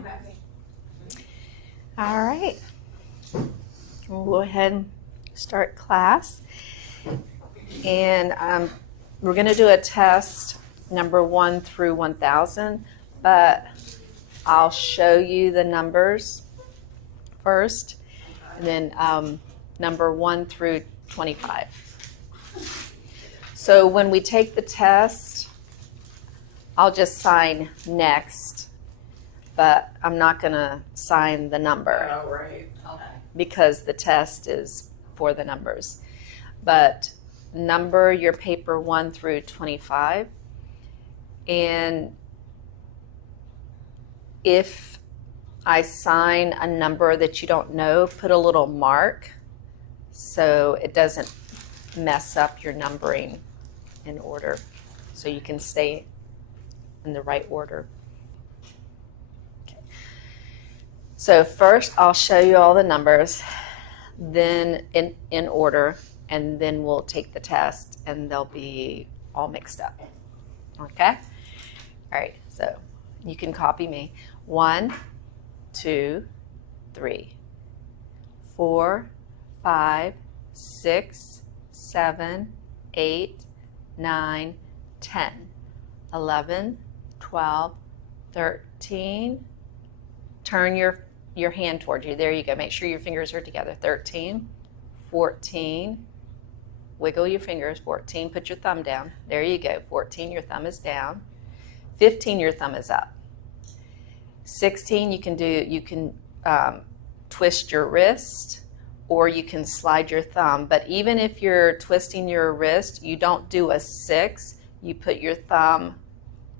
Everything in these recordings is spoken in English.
Okay. All right. We'll go ahead and start class. And we're going to do a test number 1 through 1,000, but I'll show you the numbers first, and then number 1 through 25. So when we take the test, I'll just sign next, but I'm not going to sign the number. Oh, right. Okay. Because the test is for the numbers. But number your paper 1 through 25. And if I sign a number that you don't know, put a little mark so it doesn't mess up your numbering in order, so you can stay in the right order. Okay. So first I'll show you all the numbers, then in order, and then we'll take the test and they'll be all mixed up. Okay? All right, so you can copy me. 1, 2, 3, 4, 5, 6, 7, 8, 9, 10, 11, 12, 13. Turn your hand towards you. There you go. Make sure your fingers are together. 13, 14. Wiggle your fingers. 14. Put your thumb down. There you go. 14. Your thumb is down. 15. Your thumb is up. 16. You can twist your wrist, or you can slide your thumb. But even if you're twisting your wrist, you don't do a 6. You put your thumb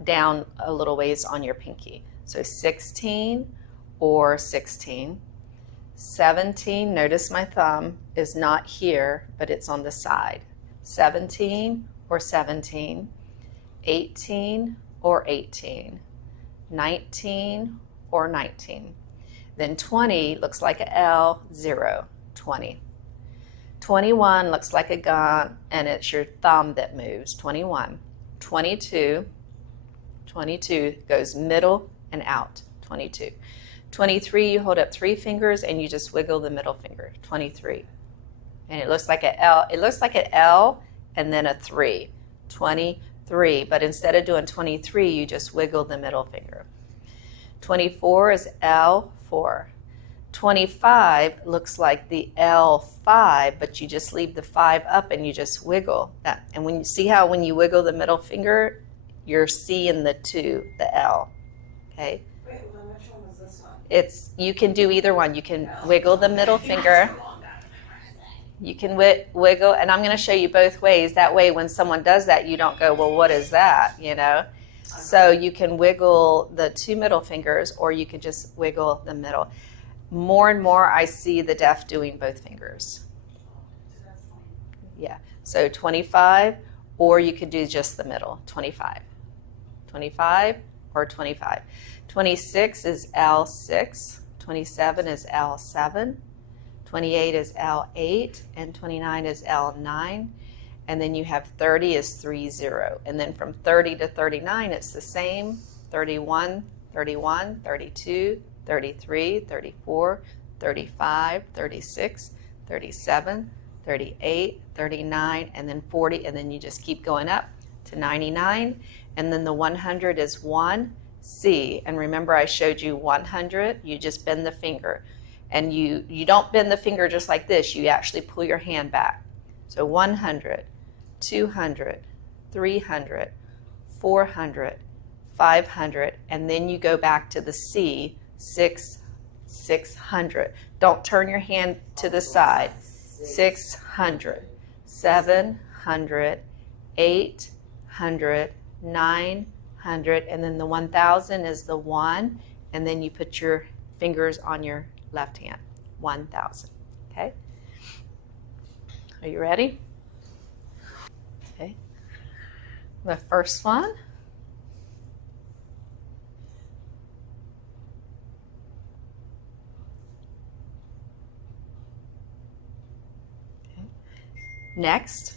down a little ways on your pinky. So 16 or 16. 17, notice my thumb is not here, but it's on the side. 17 or 17. 18 or 18. 19 or 19. Then 20 looks like an L, 0, 20. 21 looks like a gun, and it's your thumb that moves, 21. 22 goes middle and out, 22. 23, you hold up 3 fingers and you just wiggle the middle finger, 23. And it looks like an L. It looks like an L and then a 3, 23. But instead of doing 23, you just wiggle the middle finger. 24 is L4. 25 looks like the L5, but you just leave the 5 up and you just wiggle that. And when you see how when you wiggle the middle finger, you're seeing the 2, the L. Okay? Wait, well, which one was this one? You can do either one. You can wiggle the middle finger. You can wiggle, and I'm going to show you both ways. That way, when someone does that, you don't go, well, what is that? You know? So you can wiggle the 2 middle fingers, or you can just wiggle the middle. More and more, I see the deaf doing both fingers. Yeah. So 25, or you could do just the middle, 25. 25 or 25. 26 is L6. 27 is L7. 28 is L8. And 29 is L9. And then you have 30 is 30. And then from 30 to 39, it's the same. 31, 31, 32, 33, 34, 35, 36, 37, 38, 39, and then 40. And then you just keep going up to 99. And then the 100 is 1C. And remember, I showed you 100. You just bend the finger. And you don't bend the finger just like this. You actually pull your hand back. So 100, 200, 300, 400, 500. And then you go back to the C, 600. Don't turn your hand to the side. 600, 700, 800, 900, and then the 1,000 is the 1, and then you put your fingers on your left hand. 1,000. Okay? Are you ready? Okay. The first one. Okay. Next.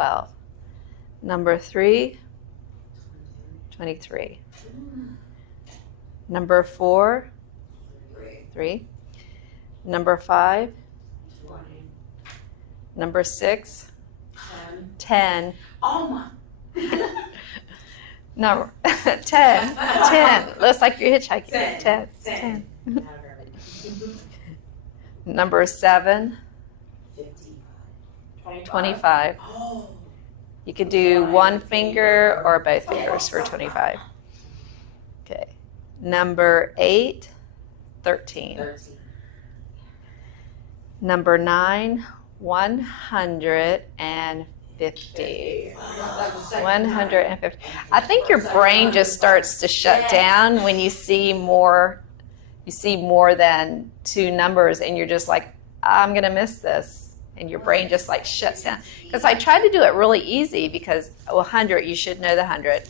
12. Number 3, 23. Number 4, 3. Number 5, 20. number 6, 10. 10. Oh my. No, 10. 10. Looks like you're hitchhiking. 10. 10. 10. Number 7, 25. Oh. You could do one finger or both fingers for 25. Okay. Number 8, 13. Number 9, 150. 150. I think your brain just starts to shut down when you see more than 2 numbers and you're just like, I'm going to miss this. And your brain just like shuts down. Because I tried to do it really easy because 100, you should know the 100.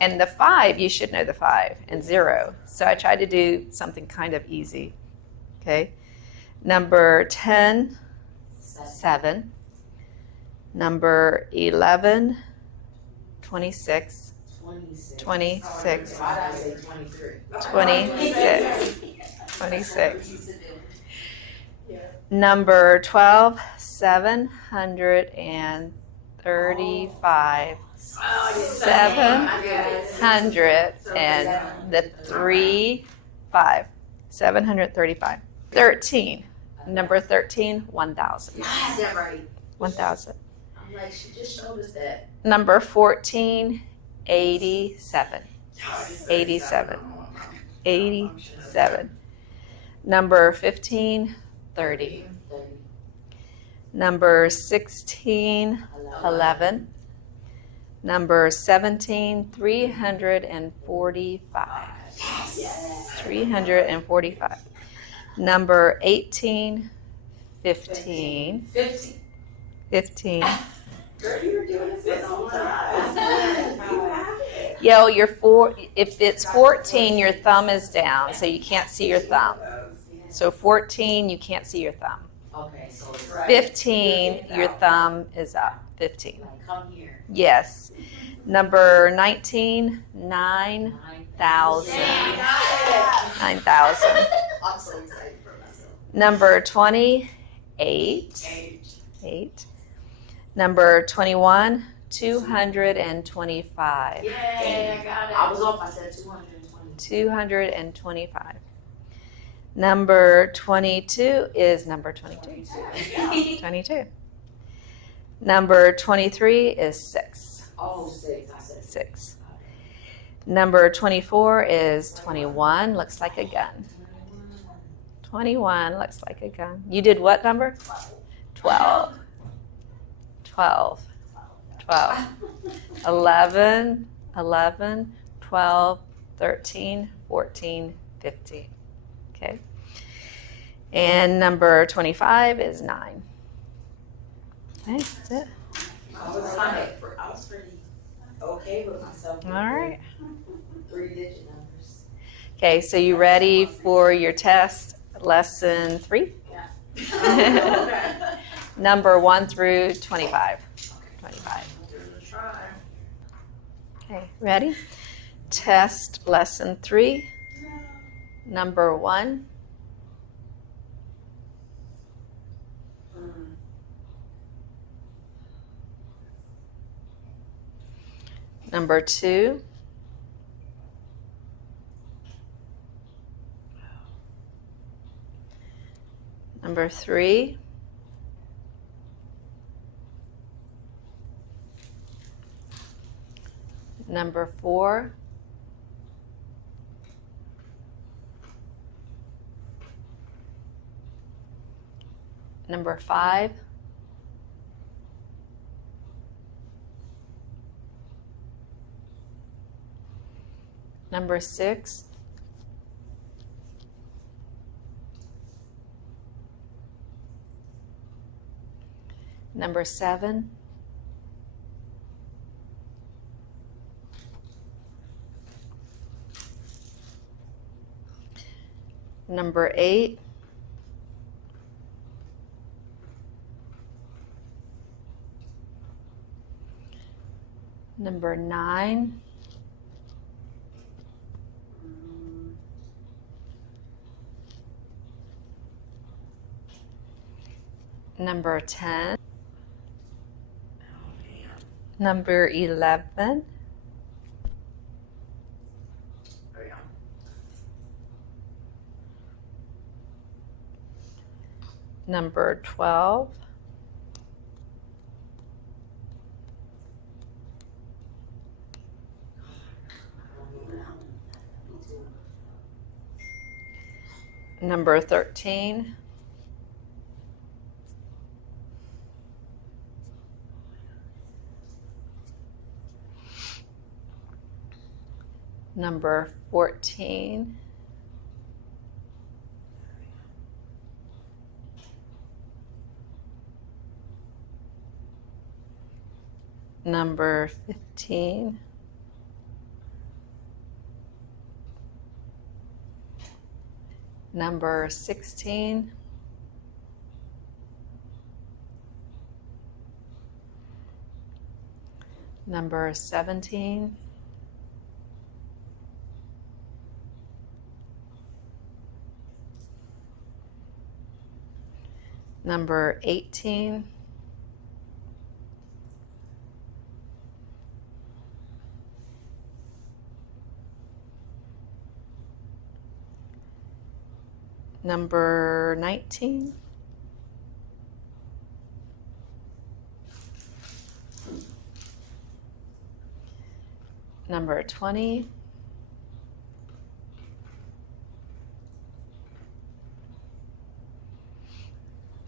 And the 5, you should know the 5. And 0. So I tried to do something kind of easy. Okay. Number 10, 7. Number 11, 26. 26. 26. Number 12, 735. 700 and the 3, 5. 735. 13. Number 13, 1,000. I had that right. 1,000. I'm like, she just showed us that. Number 14, 87. 87. 87. Number 15, 30. Number 16, 11. Number 17, 345. 345. Number 18, 15. 15. Girl, you were doing this the whole time. Yo, if it's 14, your thumb is down, so you can't see your thumb. So 14, you can't see your thumb. Okay, so 15, your thumb is up. 15. Like, come here. Yes. Number 19, 9,000. 9,000. I'm so excited for myself. Number 20, 8. 8. Number 21, 225. Yay, I got it. I was off, I said 220. 225. Number 22 is number 22. 22. Number 23 is 6. Oh, 6. I said 6. Number 24 is 21. Looks like a gun. 21 looks like a gun. You did what number? 12. 12. 12. 11, 11, 12, 13, 14, 15. Okay. And number 25 is 9. Okay, that's it. I was pretty okay with myself. All right. 3-digit numbers. Okay, so you ready for your test? Lesson 3? Yeah. Number 1 through 25. 25. Okay, ready? Test lesson 3. Number 1. Number 2. Number 3. Number 4. Number 5. Number 6. Number 7. Number 8. Number 9. Number 10. Number 11. Number 12. Number 13. Number 14. Number 15. Number 16. Number 17. Number 18. Number 19. Number 20.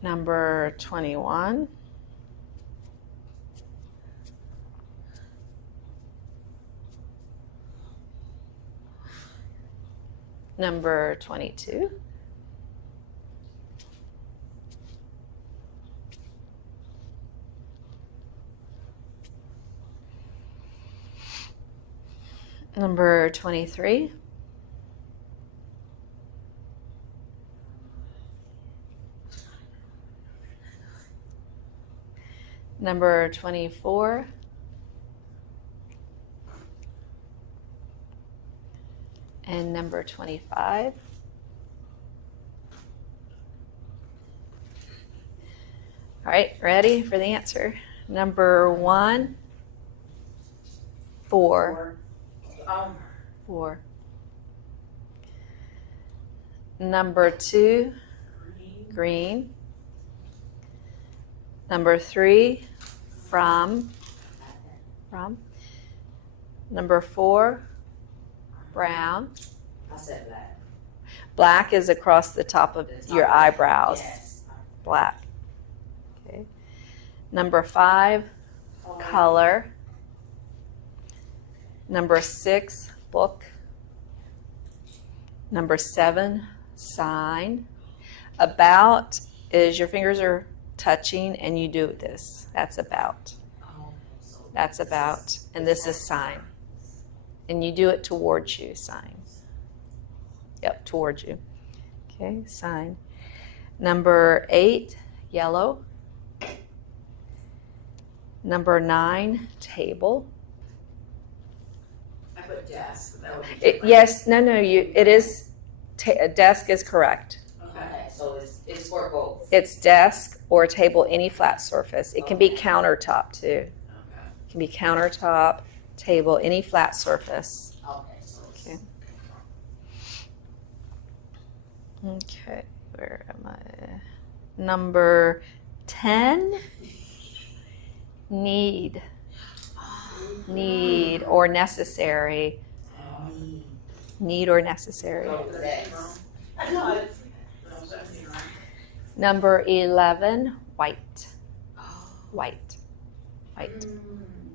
Number 21. Number 22. Number 23. Number 24. And number 25. All right, ready for the answer? Number 1, 4. 4. Number 2, green. Number 3, from. Number 4, brown. I said black. Black is across the top of your eyebrows. Yes. Black. Okay. Number 5, color. Number 6, book. Number 7, sign. About is your fingers are touching and you do this. That's about. That's about. And this is sign. And you do it towards you, sign. Yep, towards you. Okay, sign. Number 8, yellow. Number 9, table. I put desk. That would be Yes, no, it is, desk is correct. okay, so it's for both. It's desk or table, any flat surface. It can be countertop too. Okay. It can be countertop, table, any flat surface. Okay, so it's Okay. Okay, where am I? Number 10, need or necessary. Need or necessary. Number 11, white. White.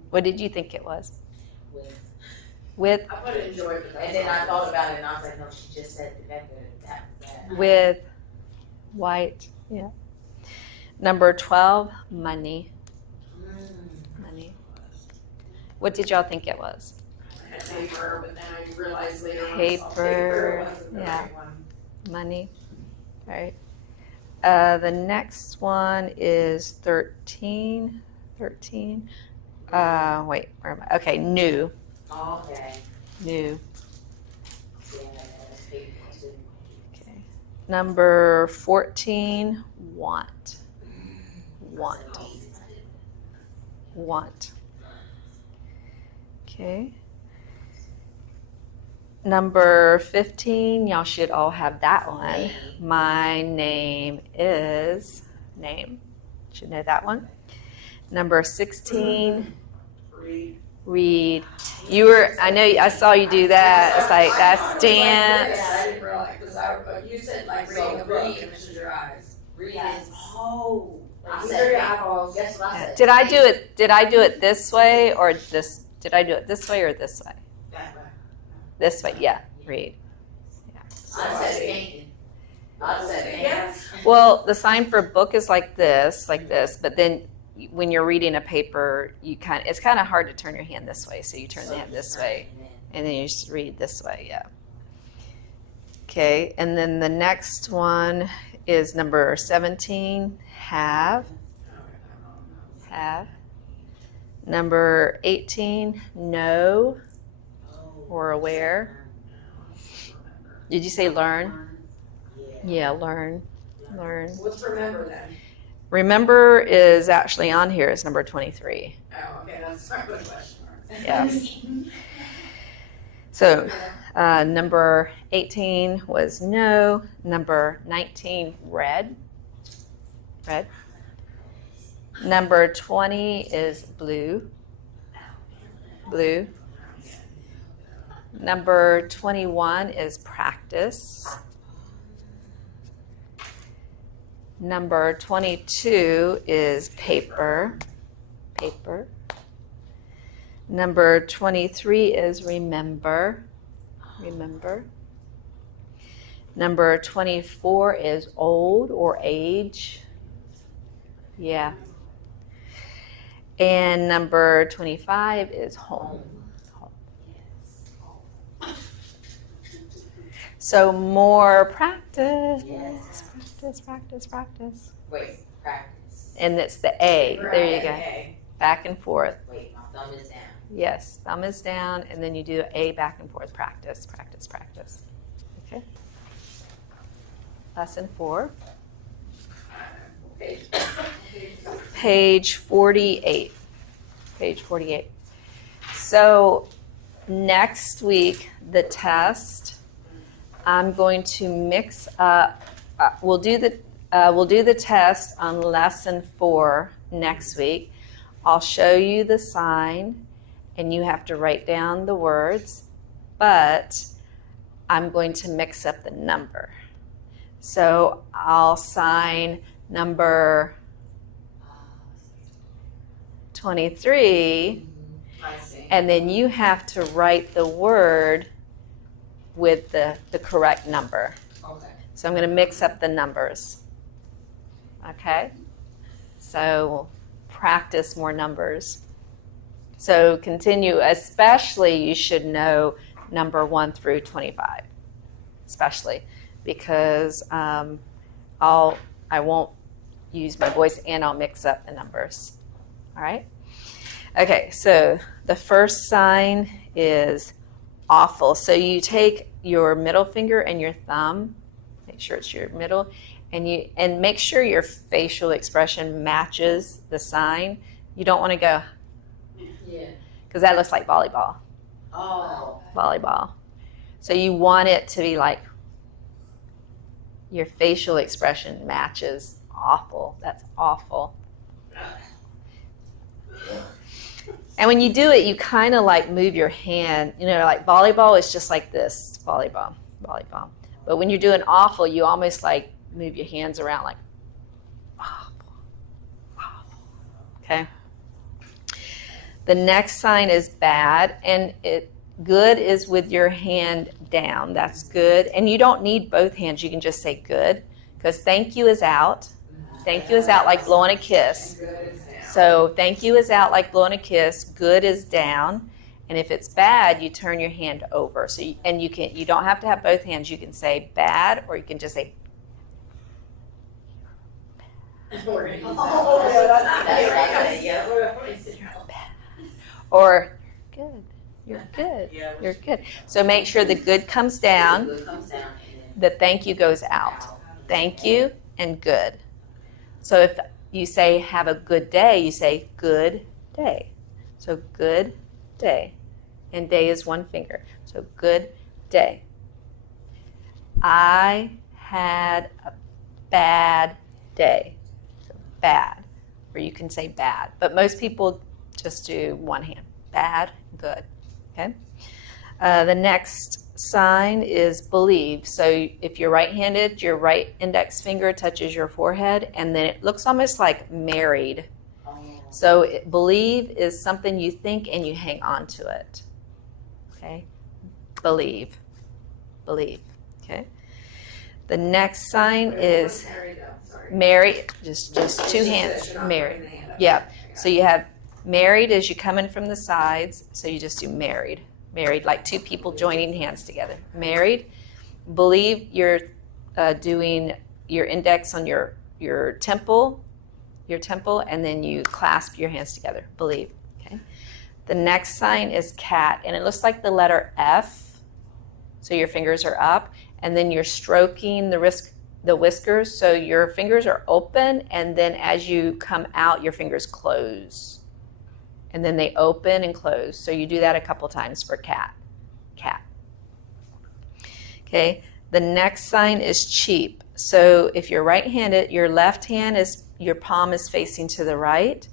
What did you think it was? With I put enjoy, and then I thought about it and I was like, no, she just said that. with white, yeah. Number 12, money. Money. What did y'all think it was? Paper, but then I realized later when I saw Paper, paper, it wasn't the yeah. right one. Money, right? The next one is 13. Wait, where am I? Okay, new. Okay. New. Yeah, that's big. Okay. Number 14, want. Want. Want. Okay. Number 15, y'all should all have that one. My name is name. Should know that one. Number 16, read. You were, I know, I saw you do that. It's like, that's dance. Yeah, I didn't realize, because you said like reading a book, and this is your eyes. Read is, oh. I These said are your read. eyeballs. Guess what I said? Did I do it this way or this? Did I do it this way or this way? This way, yeah. Read. Yeah. I said painting. I said painting. Well, the sign for book is like this, but then when you're reading a paper, it's kind of hard to turn your hand this way, so you turn the hand this way, and then you just read this way, yeah. Okay, and then the next one is number 17, have. Have. Number 18, know or aware. Did you say learn? Yeah, learn. Learn. What's remember then? Remember is actually on here as number 23. Oh, okay, that's not a good question. Yes. So number 18 was no. Number 19, red. Red. Number 20 is blue. Blue. Number 21 is practice. Number 22 is paper. Paper. Number 23 is remember. Remember. Number 24 is old or age. Yeah. And number 25 is home. So more practice. Yes. Practice. Wait, practice. And it's the A. There you go. Okay. Back and forth. Wait, my thumb is down. Yes, thumb is down, and then you do A back and forth. Practice. Okay. Lesson 4. Page 48. Page 48. So next week, the test, I'm going to mix up. We'll do the test on lesson 4 next week. I'll show you the sign, and you have to write down the words, but I'm going to mix up the number. So I'll sign number 23, I see. and then you have to write the word with the correct number. Okay. So I'm going to mix up the numbers. Okay? So we'll practice more numbers. So continue, especially you should know number 1 through 25, especially because I won't use my voice and I'll mix up the numbers. All right? Okay, so the first sign is awful. So you take your middle finger and your thumb, make sure it's your middle, and make sure your facial expression matches the sign. You don't want to go, Yeah. because that looks like volleyball. Oh. Volleyball. So you want it to be like your facial expression matches awful. That's awful. And when you do it, you kind of like move your hand. You know, like volleyball is just like this, volleyball. But when you're doing awful, you almost like move your hands around like awful. Okay? The next sign is bad, and good is with your hand down. That's good. And you don't need both hands. You can just say good, because thank you is out. Thank you is out like blowing a kiss. So thank you is out like blowing a kiss. Good is down. And if it's bad, you turn your hand over. So you don't have to have both hands. You can say bad, or you can just say Oh, yeah, that's bad. or good. You're good. Yeah, You're good. So make sure the good comes down, Good comes down and the thank you goes out. Thank you and good. So if you say have a good day, you say good day. So good day. And day is one finger. So good day. I had a bad day. So bad. Or you can say bad. But most people just do one hand. Bad, good. Okay? The next sign is believe. So if you're right-handed, your right index finger touches your forehead, and then it looks almost like married. So believe is something you think and you hang on to it. Okay? Believe. Believe. Okay? The next sign is married. Just two hands. Married. Yeah. So you have married as you come in from the sides. So you just do married. Married, like two people joining hands together. Married. Believe you're doing your index on your temple, and then you clasp your hands together. Believe. Okay. The next sign is cat, and it looks like the letter F. So your fingers are up, and then you're stroking the whiskers. So your fingers are open, and then as you come out, your fingers close. And then they open and close. So you do that a couple times for cat. Cat. Okay. The next sign is cheap. So if you're right-handed, your left hand your palm is facing to the right,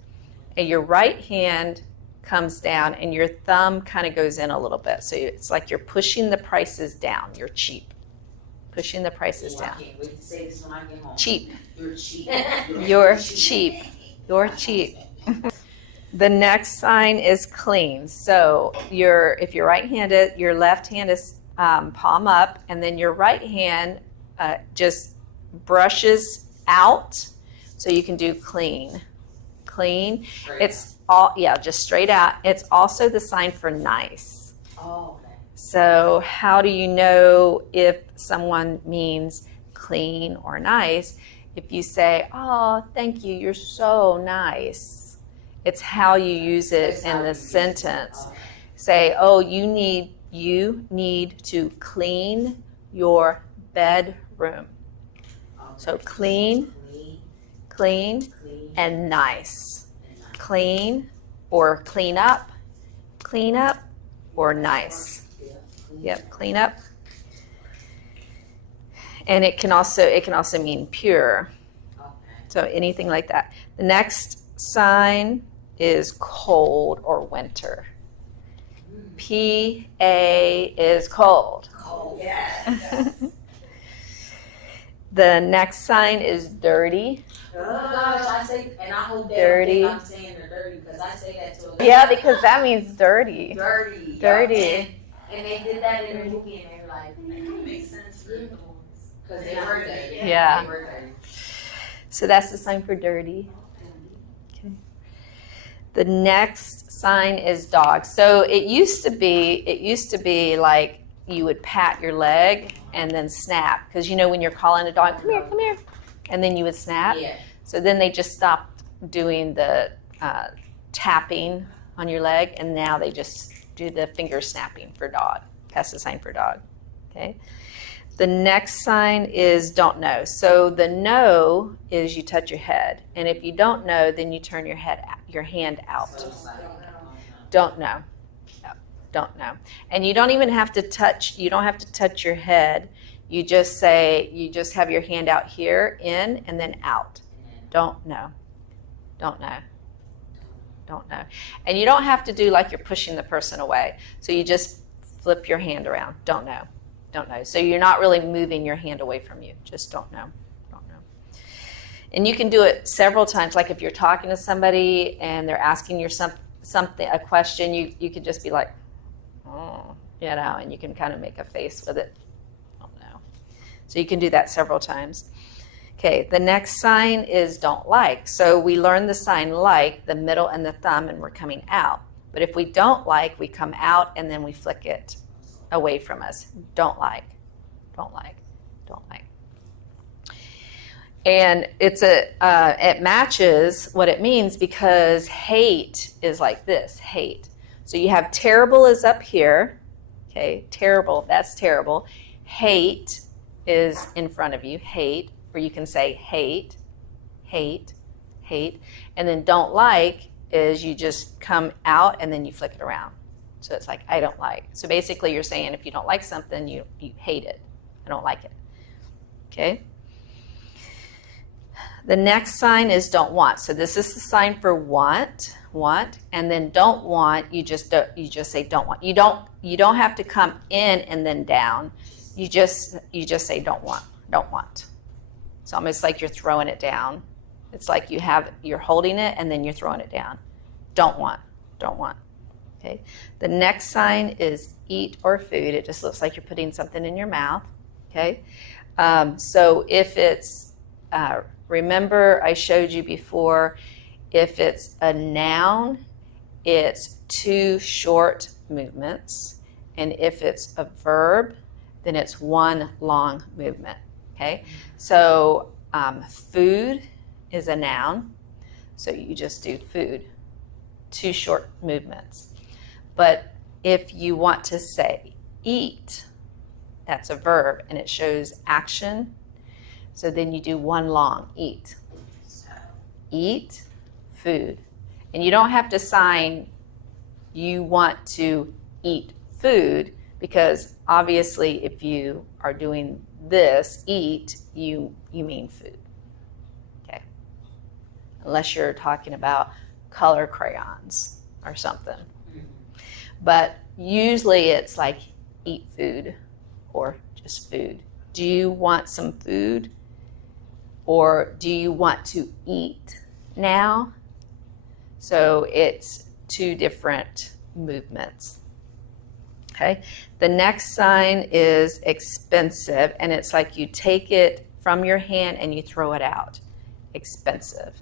and your right hand comes down, and your thumb kind of goes in a little bit. So it's like you're pushing the prices down. You're cheap. Pushing the prices down. I can't wait to say this when I get home. Cheap. You're cheap. You're cheap. You're cheap. The next sign is clean. So if you're right-handed, your left hand is palm up, and then your right hand just brushes out. So you can do clean. Clean. It's all, just straight out. It's also the sign for nice. Oh, okay. So how do you know if someone means clean or nice? If you say, oh, thank you, you're so nice. It's how you use it in the sentence. Say, oh, you need to clean your bedroom. So clean, and nice. Clean or clean up, or nice. Yep, clean up. And it can also mean pure. So anything like that. The next sign is cold or winter. P-A is cold. Cold, yes. The next sign is dirty. Oh gosh, I say, and I hope they Dirty. don't think I'm saying they're dirty, because I say that to a Yeah, because that means dirty. dirty. Dirty. And they did that in their movie, and they were like, that makes sense for the ones. Because they were dirty. Yeah. They were dirty. So that's the sign for dirty. Okay. The next sign is dog. So it used to be like you would pat your leg and then snap, because when you're calling a dog, come here, and then you would snap. Yeah. So then they just stopped doing the tapping on your leg, and now they just do the finger snapping for dog. That's the sign for dog. Okay. The next sign is don't know. So the no is you touch your head, and if you don't know, then you turn your hand out. Don't know. Yep. Don't know. And you don't even have to touch. You don't have to touch your head. You just have your hand out here, in, and then out. Don't know. Don't know. Don't know. And you don't have to do like you're pushing the person away. So you just flip your hand around. Don't know. Don't know. So you're not really moving your hand away from you. Just don't know. Don't know. And you can do it several times. Like if you're talking to somebody and they're asking you a question, you could just be like, oh, and you can kind of make a face with it. Don't know. So you can do that several times. Okay, the next sign is don't like. So we learn the sign like, the middle and the thumb, and we're coming out. But if we don't like, we come out and then we flick it away from us. Don't like. Don't like. Don't like. And it matches what it means, because hate is like this, hate. So you have terrible is up here. Okay, terrible, that's terrible. Hate is in front of you, hate, or you can say hate, hate, hate. And then don't like is you just come out and then you flick it around. So it's like, I don't like. So basically you're saying if you don't like something, you hate it. I don't like it. Okay? The next sign is don't want. So this is the sign for want, and then don't want, you just say don't want. You don't have to come in and then down. You just say don't want. It's almost like you're throwing it down. It's like you're holding it and then you're throwing it down. Don't want. Okay. The next sign is eat or food. It just looks like you're putting something in your mouth. Okay. So if it's, remember I showed you before, if it's a noun, it's 2 short movements. And if it's a verb, then it's 1 long movement. Okay. So food is a noun. So you just do food, 2 short movements. But if you want to say eat, that's a verb, and it shows action. So then you do 1 long, eat. Eat, food. And you don't have to sign you want to eat food, because obviously if you are doing this, eat, you mean food. Okay. Unless you're talking about color crayons or something. But usually it's like eat food or just food. Do you want some food? Or do you want to eat now? So it's 2 different movements. Okay. The next sign is expensive, and it's like you take it from your hand and you throw it out. Expensive.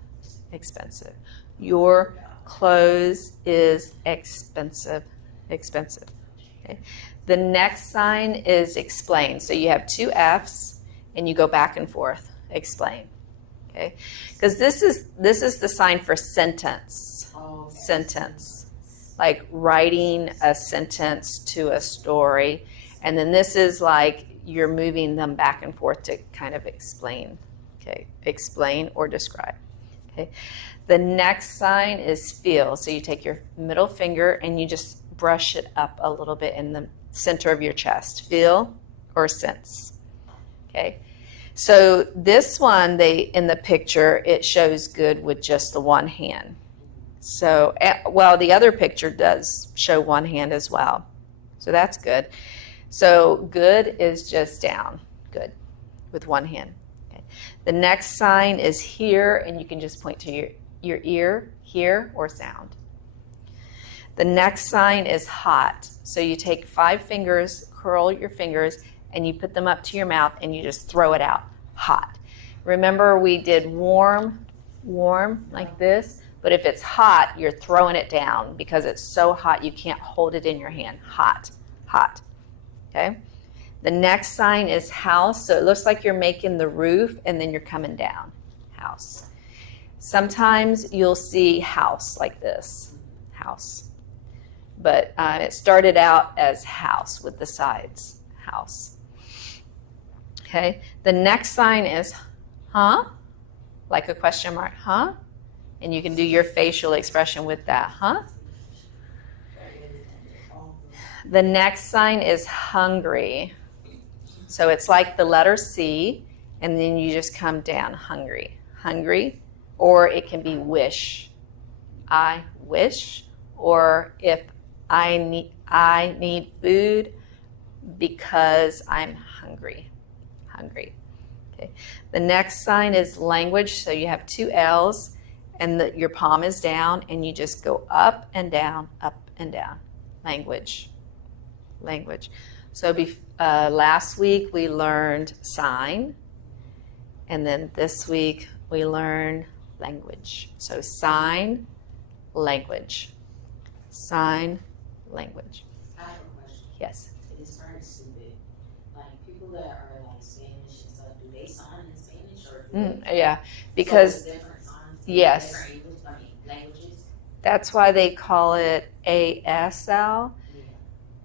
Your clothes is expensive. Okay. The next sign is explain. So you have 2 F's and you go back and forth. Explain. Okay. Because this is the sign for sentence. Oh, okay. Sentence. Like writing a sentence to a story. And then this is like you're moving them back and forth to kind of explain. Okay. Explain or describe. Okay. The next sign is feel. So you take your middle finger and you just brush it up a little bit in the center of your chest. Feel or sense. Okay. So this one, in the picture, it shows good with just the 1 hand. So, well, the other picture does show 1 hand as well. So that's good. So good is just down. Good. With 1 hand. Okay. The next sign is hear, and you can just point to your ear, hear, or sound. The next sign is hot. So you take 5 fingers, curl your fingers, and you put them up to your mouth and you just throw it out. Hot. Remember we did warm like this, but if it's hot, you're throwing it down because it's so hot you can't hold it in your hand. Hot. Okay? The next sign is house. So it looks like you're making the roof and then you're coming down. House. Sometimes you'll see house like this. House. But it started out as house with the sides. House. Okay. The next sign is huh? Like a question mark. Huh? And you can do your facial expression with that. Huh? The next sign is hungry. So it's like the letter C, and then you just come down. Hungry. Hungry. Or it can be wish. I wish. Or if I need food because I'm hungry. Hungry. Okay. The next sign is language. So you have 2 L's, and your palm is down, and you just go up and down, up and down. Language. Language. So last week we learned sign, and then this week we learned language. So sign, language. Sign, language. I have a question. Yes. It is very stupid. Like people that are like Spanish and stuff, do they sign in Spanish or do they? Yeah, because so different signs in yes. different languages? That's why they call it ASL.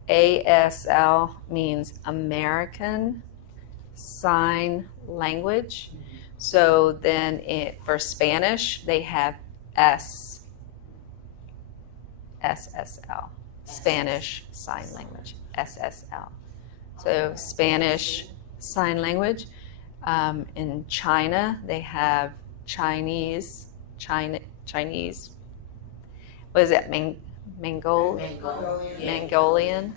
ASL means American Sign Language. So then for Spanish, they have SSL, Spanish Sign Language, SSL. So Spanish Sign Language. In China, they have Chinese. What is it? Mongolian.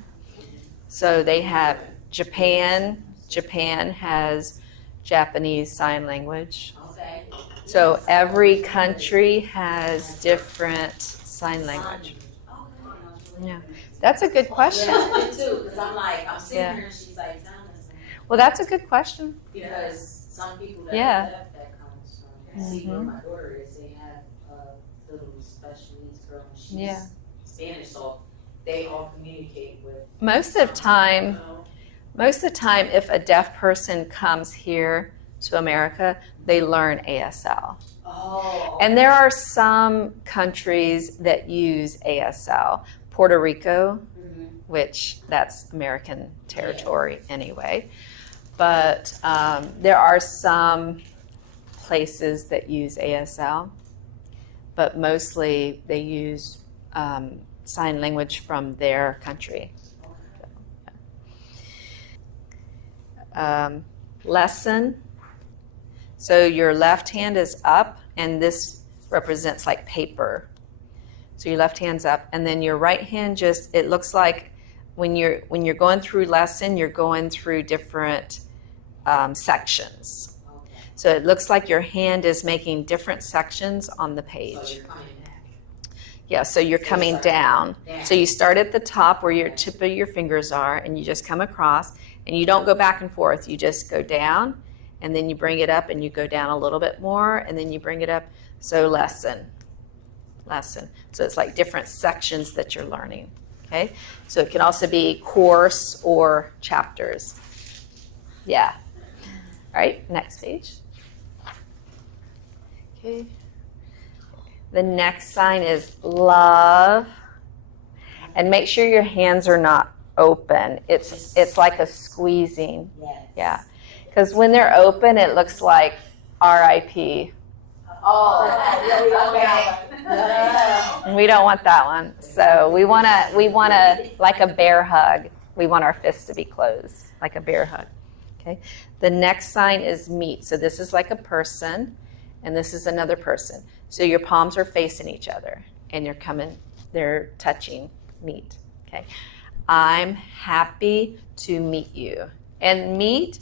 So they have Japan. Japan has Japanese Sign Language. Okay. So every country has different sign language. Yeah, that's a good question. Yeah, I did too, because I'm like, I'm sitting Yeah. here and she's like telling us something. Well, that's a good question. Because some people that Yeah. have left that comes from, see where my daughter is, they have a little special needs girl and she's Yeah. Spanish, so they all communicate with. Most of the time, if a deaf person comes here to America, they learn ASL. Oh. And there are some countries that use ASL. Puerto Rico, which that's American territory anyway. But there are some places that use ASL, but mostly they use sign language from their country. Lesson. So your left hand is up, and this represents like paper. So your left hand's up, and then your right hand it looks like when you're going through lesson, you're going through different sections. So it looks like your hand is making different sections on the page. So you're coming back. Yeah, so you're coming down. So you start at the top where your tip of your fingers are, and you just come across, and you don't go back and forth. You just go down, and then you bring it up, and you go down a little bit more, and then you bring it up. So lesson. So it's like different sections that you're learning. Okay, so it can also be course or chapters. Yeah. All right, next page. Okay. The next sign is love. And make sure your hands are not open. It's like a squeezing. Yes. Yeah. Because when they're open, it looks like RIP. Oh, okay. And we don't want that one. So we want to like a bear hug. We want our fists to be closed, like a bear hug. Okay. The next sign is meet. So this is like a person, and this is another person. So your palms are facing each other, and they're touching, meet. Okay. I'm happy to meet you. And meet,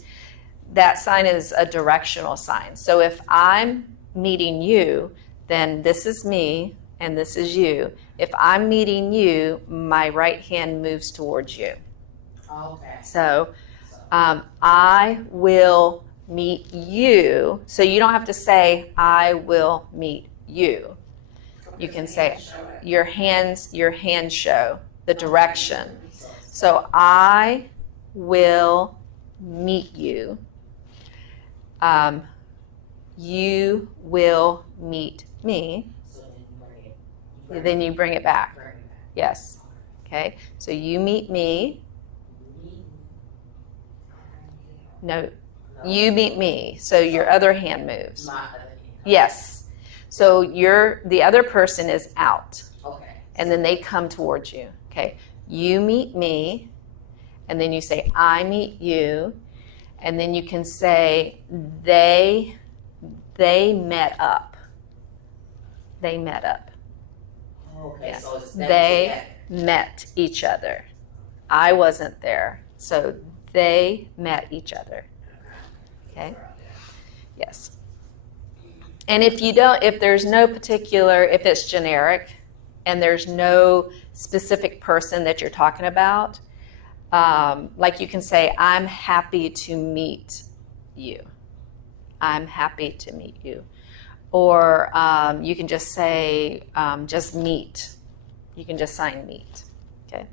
that sign is a directional sign. So if I'm meeting you, then this is me and this is you. If I'm meeting you, my right hand moves towards you. Okay. So I will meet you. So you don't have to say, I will meet you. You can say your hands show the direction. So I will meet you. You will meet me. So Then you bring it back. Bring it back. Yes. Okay. So you meet me. No, you meet me. So your other hand moves. My other hand. Yes. So the other person is out, Okay. and then they come towards you. Okay. You meet me, and then you say I meet you, and then you can say they met up. They met up. Okay. Yeah. So it's them They together. met each other. I wasn't there, so they met each other. Okay. Yes. And if it's generic and there's no specific person that you're talking about, like you can say, I'm happy to meet you. I'm happy to meet you. Or you can just say, just meet. You can just sign meet. Okay.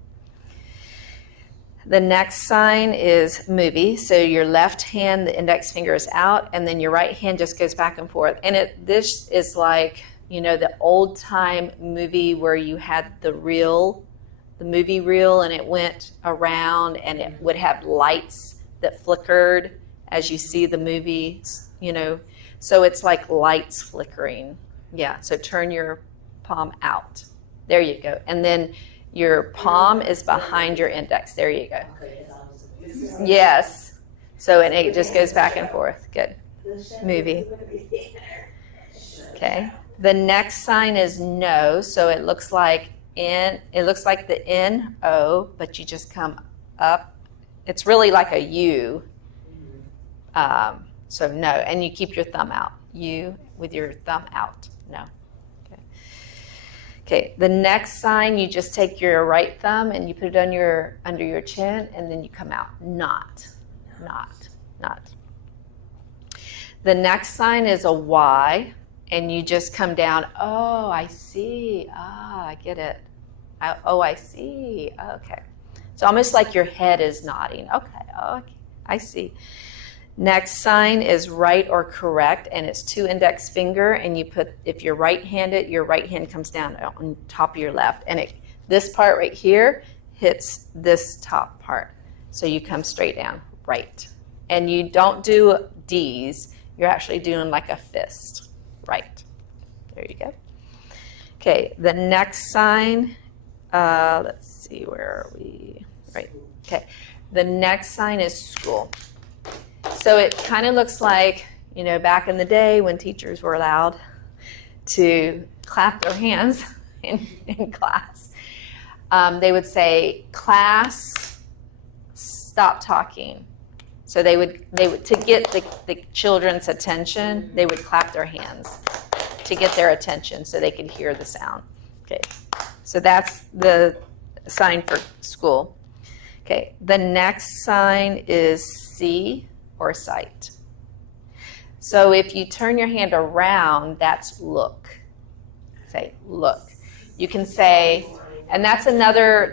The next sign is movie. So your left hand, the index finger is out, and then your right hand just goes back and forth. And this is like you know, the old time movie where you had the movie reel, and it went around and it would have lights that flickered as you see the movie, you know. So it's like lights flickering. Yeah, so turn your palm out. There you go. And then your palm is behind your index. There you go. Yes. So it just goes back and forth. Good. Movie. Okay. The next sign is no. So it looks like the N-O, but you just come up. It's really like a U. So no. And you keep your thumb out. U with your thumb out. No. Okay, the next sign, you just take your right thumb and you put it under your chin, and then you come out. Not. The next sign is a Y, and you just come down. Oh, I see. I get it. I see. Okay. It's almost like your head is nodding. Okay, I see. Next sign is right or correct, and it's 2 index finger, and you put, if you're right-handed, your right hand comes down on top of your left, and this part right here hits this top part. So you come straight down, right. And you don't do D's, you're actually doing like a fist, right. There you go. Okay, the next sign, let's see, where are we? Right, okay. The next sign is school. So it kind of looks like, you know, back in the day when teachers were allowed to clap their hands in class. They would say, class, stop talking. So they would to get the children's attention, they would clap their hands to get their attention so they could hear the sound. Okay, so that's the sign for school. Okay, the next sign is C, or sight. So if you turn your hand around, that's look. Say look. You can say, and that's another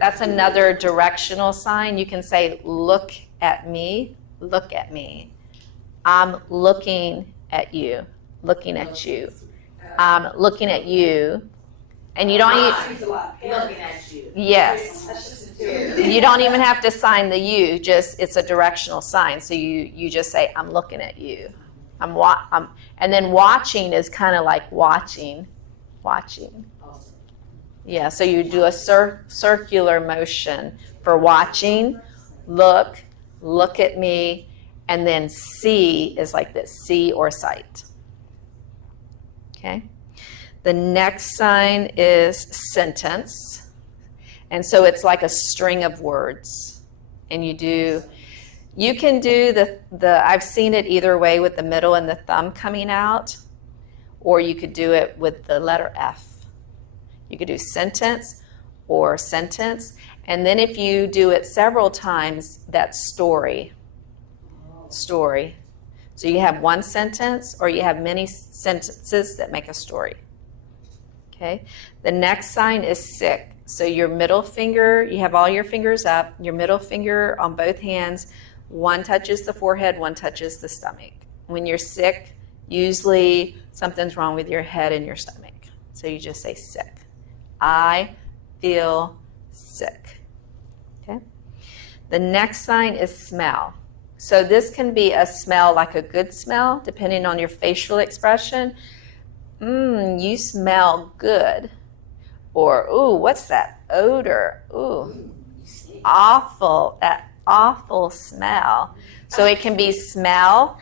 directional sign. You can say look at me, look at me. I'm looking at you, looking at you. I'm looking at you. And you don't looking at you. Yes. You don't even have to sign the U, it's a directional sign. So you just say, I'm looking at you. And then watching is kind of like watching. Yeah, so you do a circular motion for watching, look at me, and then see is like this, see or sight. Okay. The next sign is sentence. And so it's like a string of words. And you can do the I've seen it either way with the middle and the thumb coming out, or you could do it with the letter F. You could do sentence or sentence. And then if you do it several times, that's story. Story. So you have one sentence or you have many sentences that make a story. Okay. The next sign is sick. So your middle finger, you have all your fingers up, your middle finger on both hands, one touches the forehead, one touches the stomach. When you're sick, usually something's wrong with your head and your stomach. So you just say sick. I feel sick. Okay. The next sign is smell. So this can be a smell like a good smell, depending on your facial expression. You smell good. Or, ooh, what's that odor? Ooh, awful, that awful smell. So it can be smell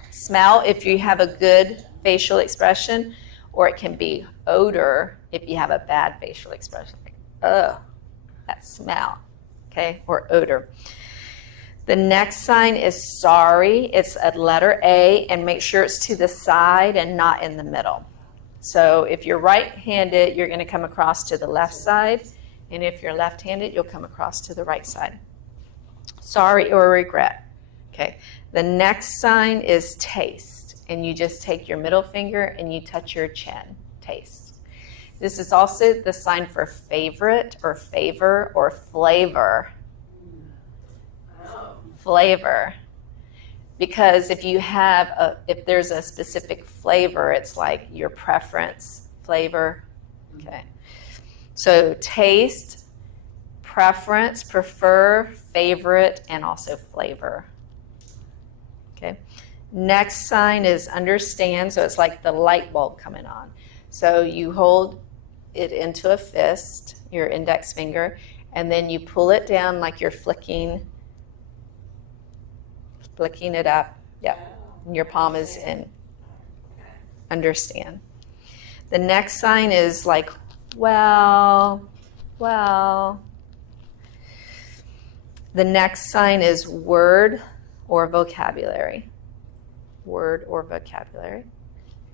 if you have a good facial expression, or it can be odor if you have a bad facial expression. Like, ugh, that smell, okay, or odor. The next sign is sorry. It's a letter A, and make sure it's to the side and not in the middle. So if you're right-handed, you're going to come across to the left side, and if you're left-handed, you'll come across to the right side. Sorry or regret. Okay. The next sign is taste, and you just take your middle finger and you touch your chin. Taste. This is also the sign for favorite or favor or flavor. Flavor. Because if there's a specific flavor, it's like your preference flavor. Okay. So taste, preference, prefer, favorite, and also flavor. Okay. Next sign is understand. So it's like the light bulb coming on. So you hold it into a fist, your index finger, and then you pull it down like you're flicking it up. Yep. And your palm is in. Understand. The next sign is like, well. The next sign is word or vocabulary. Word or vocabulary.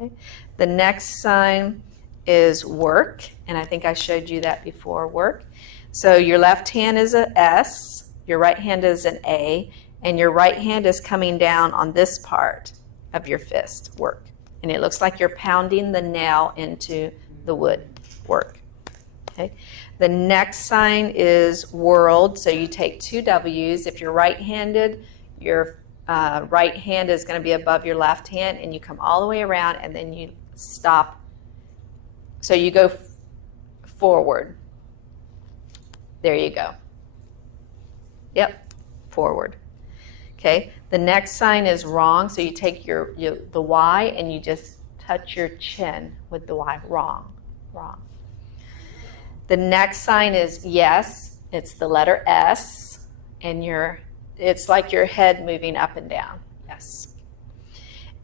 Okay. The next sign is work, and I think I showed you that before, work. So your left hand is a S, your right hand is an A, and your right hand is coming down on this part of your fist, work. And it looks like you're pounding the nail into the wood, work. Okay. The next sign is world, so you take 2 W's. If you're right-handed, your right hand is going to be above your left hand, and you come all the way around, and then you stop. So you go forward. There you go. Yep, forward. Okay, the next sign is wrong, so you take the Y and you just touch your chin with the Y, wrong. The next sign is yes, it's the letter S, and it's like your head moving up and down, yes.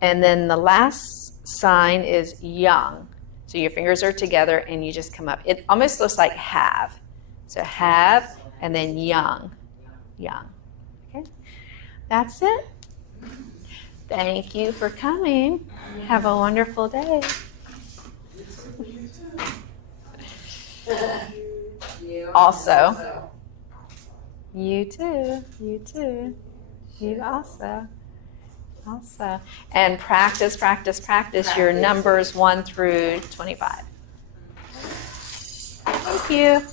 And then the last sign is young. So your fingers are together and you just come up. It almost looks like have. So have and then young. Okay, that's it. Thank you for coming. Have a wonderful day. Also. You too. You also. And practice your numbers 1 through 25. Thank you.